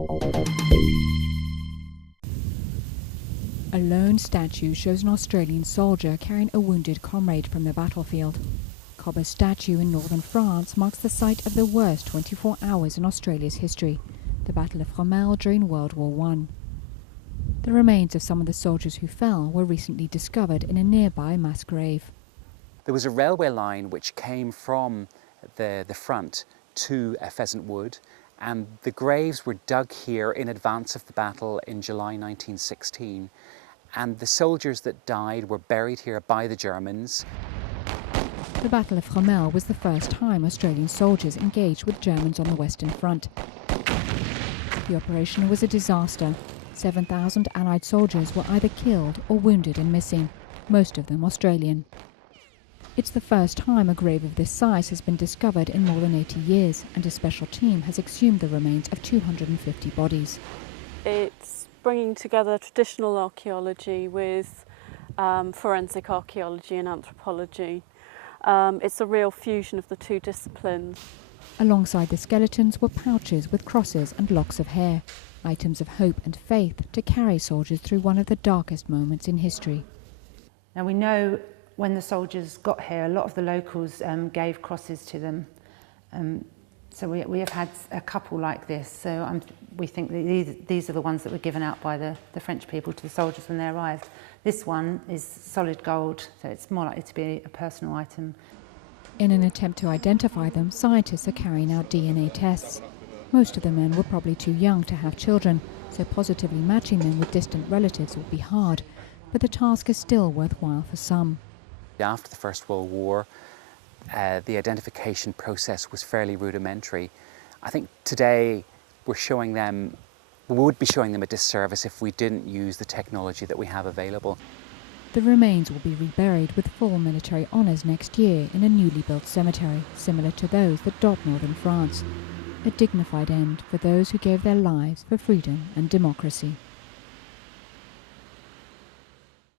A lone statue shows an Australian soldier carrying a wounded comrade from the battlefield. Cobber's statue in northern France marks the site of the worst 24 hours in Australia's history, the Battle of Fromelles during World War I. The remains of some of the soldiers who fell were recently discovered in a nearby mass grave. There was a railway line which came from the front to Pheasant Wood, and the graves were dug here in advance of the battle in July 1916. And the soldiers that died were buried here by the Germans. The Battle of Fromelles was the first time Australian soldiers engaged with Germans on the Western Front. The operation was a disaster. 7,000 Allied soldiers were either killed or wounded and missing, most of them Australian. It's the first time a grave of this size has been discovered in more than 80 years, and a special team has exhumed the remains of 250 bodies. It's bringing together traditional archaeology with forensic archaeology and anthropology. It's a real fusion of the two disciplines. Alongside the skeletons were pouches with crosses and locks of hair, items of hope and faith to carry soldiers through one of the darkest moments in history. Now we know when the soldiers got here, a lot of the locals gave crosses to them. So we have had a couple like this. So we think that these are the ones that were given out by the French people to the soldiers when they arrived. This one is solid gold, so it's more likely to be a personal item. In an attempt to identify them, scientists are carrying out DNA tests. Most of the men were probably too young to have children, so positively matching them with distant relatives would be hard, but the task is still worthwhile for some. After the First World War, the identification process was fairly rudimentary. I think today we would be showing them a disservice if we didn't use the technology that we have available. The remains will be reburied with full military honours next year in a newly built cemetery, similar to those that dot northern France. A dignified end for those who gave their lives for freedom and democracy.